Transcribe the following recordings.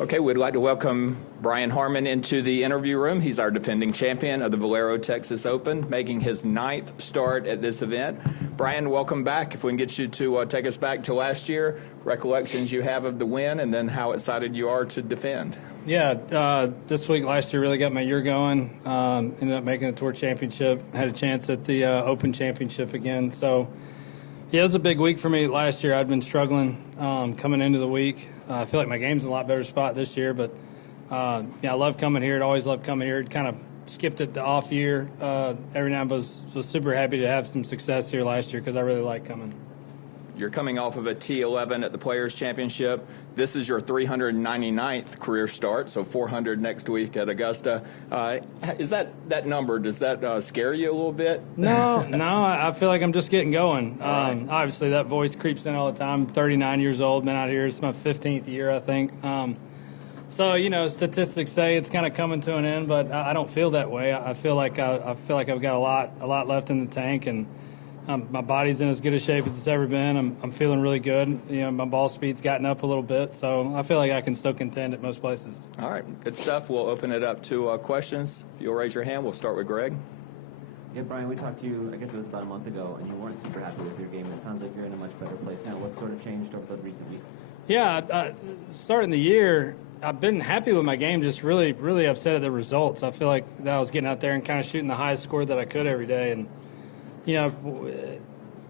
Okay, we'd like to welcome Brian Harman into the interview room. He's our defending champion of the Valero Texas Open, making his 9th start at this event. Brian, welcome back. If we can get you to take us back to last year, recollections you have of the win, and then how excited you are to defend. Yeah, this week last year really got my year going. Ended up making the Tour Championship. Had a chance at the Open Championship again. So, yeah, it was a big week for me last year. I'd been struggling coming into the week. I feel like my game's in a lot better spot this year, but I love coming here. I'd always loved coming here. Kind of skipped it the off year every now and then. Was super happy to have some success here last year because I really like coming. You're coming off of a T11 at the Players Championship. This is your 399th career start, so 400 next week at Augusta. Is that number, does that scare you a little bit? No, I feel like I'm just getting going. Right. Obviously, that voice creeps in all the time. I'm 39 years old, been out here. It's my 15th year, I think. So, statistics say it's kind of coming to an end, but I don't feel that way. I feel like I've got a lot left in the tank, and my body's in as good a shape as it's ever been. I'm feeling really good. My ball speed's gotten up a little bit, so I feel like I can still contend at most places. All right, good stuff. We'll open it up to questions. If you'll raise your hand, we'll start with Greg. Yeah, Brian, we talked to you, I guess it was about a month ago, and you weren't super happy with your game. It sounds like you're in a much better place now. What sort of changed over the recent weeks? Yeah, starting the year, I've been happy with my game, just really, really upset at the results. I feel like that I was getting out there and kind of shooting the highest score that I could every day, and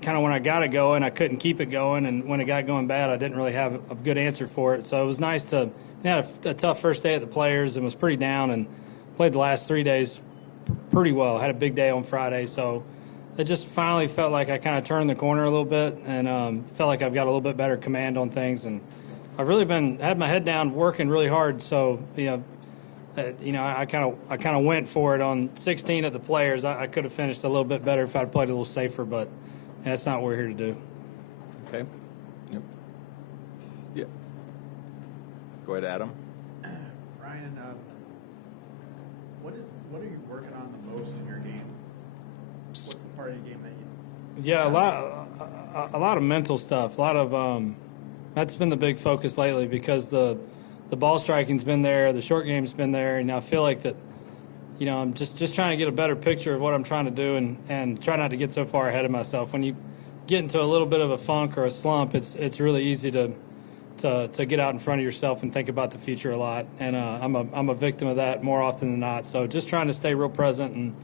kind of when I got it going, I couldn't keep it going, and when it got going bad, I didn't really have a good answer for it. So it was nice to had a tough first day at the Players and was pretty down, and played the last 3 days pretty well. Had a big day on Friday, so it just finally felt like I kind of turned the corner a little bit, and felt like I've got a little bit better command on things, and I've really had my head down working really hard. So I kind of went for it on 16 at the Players. I could have finished a little bit better if I'd played a little safer, but that's not what we're here to do. Okay. Yep. Yeah. Go ahead, Adam. Brian, what are you working on the most in your game? What's the part of your game that you? Yeah, a lot of mental stuff. A lot of that's been the big focus lately because the ball striking's been there, the short game's been there, and I feel like that. I'm just trying to get a better picture of what I'm trying to do and try not to get so far ahead of myself. When you get into a little bit of a funk or a slump, it's really easy to get out in front of yourself and think about the future a lot. And I'm a victim of that more often than not. So just trying to stay real present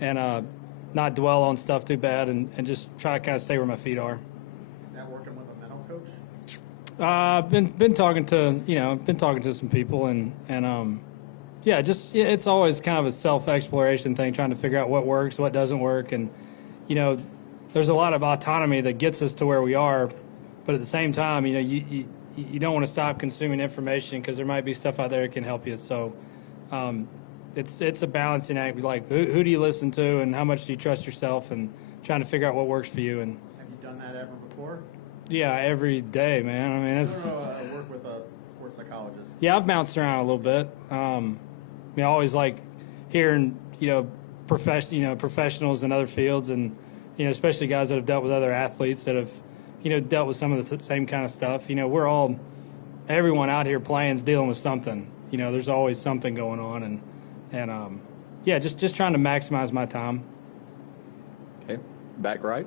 and not dwell on stuff too bad and just try to kind of stay where my feet are. Is that working with a mental coach? I've been talking to some people and it's always kind of a self-exploration thing, trying to figure out what works, what doesn't work, and there's a lot of autonomy that gets us to where we are, but at the same time, you don't want to stop consuming information because there might be stuff out there that can help you. So it's a balancing act. Like who do you listen to, and how much do you trust yourself, and trying to figure out what works for you. And have you done that ever before? Yeah, every day, man. I mean, it's work with a sports psychologist. Yeah, I've bounced around a little bit. I always like hearing, professionals in other fields, and especially guys that have dealt with other athletes that have, dealt with some of the same kind of stuff. Everyone out here playing is dealing with something. There's always something going on, and just trying to maximize my time. Okay, back right.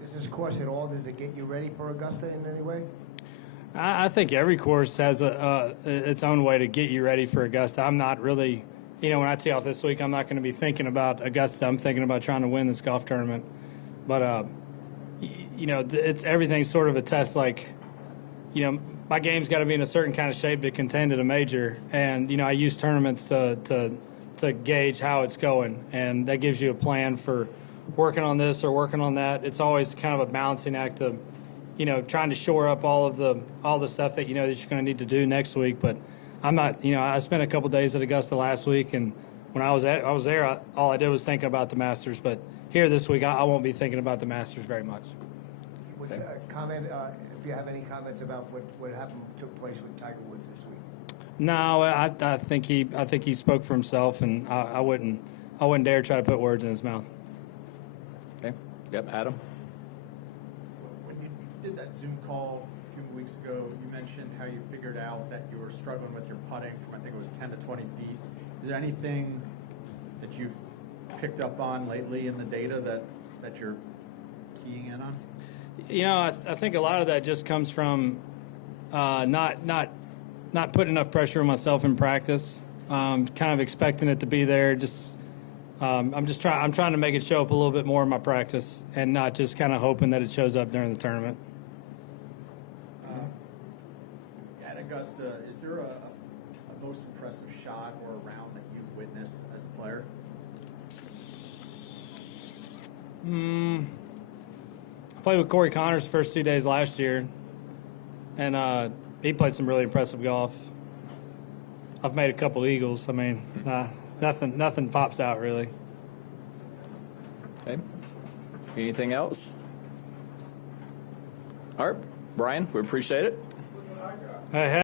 Does this course at all, does it get you ready for Augusta in any way? I think every course has its own way to get you ready for Augusta. I'm not really, when I tee off this week, I'm not going to be thinking about Augusta. I'm thinking about trying to win this golf tournament. But, it's everything's sort of a test. Like, my game's got to be in a certain kind of shape to contend at a major. And, I use tournaments to gauge how it's going. And that gives you a plan for working on this or working on that. It's always kind of a balancing act of, trying to shore up all the stuff that that you're going to need to do next week. But I'm not, I spent a couple days at Augusta last week, and when I was there, all I did was thinking about the Masters. But here this week, I won't be thinking about the Masters very much. Would you comment if you have any comments about what took place with Tiger Woods this week? No, I think he spoke for himself, and I wouldn't dare try to put words in his mouth. Okay. Yep, Adam. When you did that Zoom call a few weeks ago, you mentioned how you figured out that you were struggling with your putting from, I think it was 10 to 20 feet. Is there anything that you've picked up on lately in the data that you're keying in on? You know, I think a lot of that just comes from not putting enough pressure on myself in practice. Kind of expecting it to be there. I'm trying to make it show up a little bit more in my practice, and not just kind of hoping that it shows up during the tournament. At Augusta, is there a most impressive shot or a round that you've witnessed as a player? I played with Corey Connors first 2 days last year, and he played some really impressive golf. I've made a couple eagles. I mean, nothing pops out really. Okay. Anything else? All right, Brian, we appreciate it. Hey.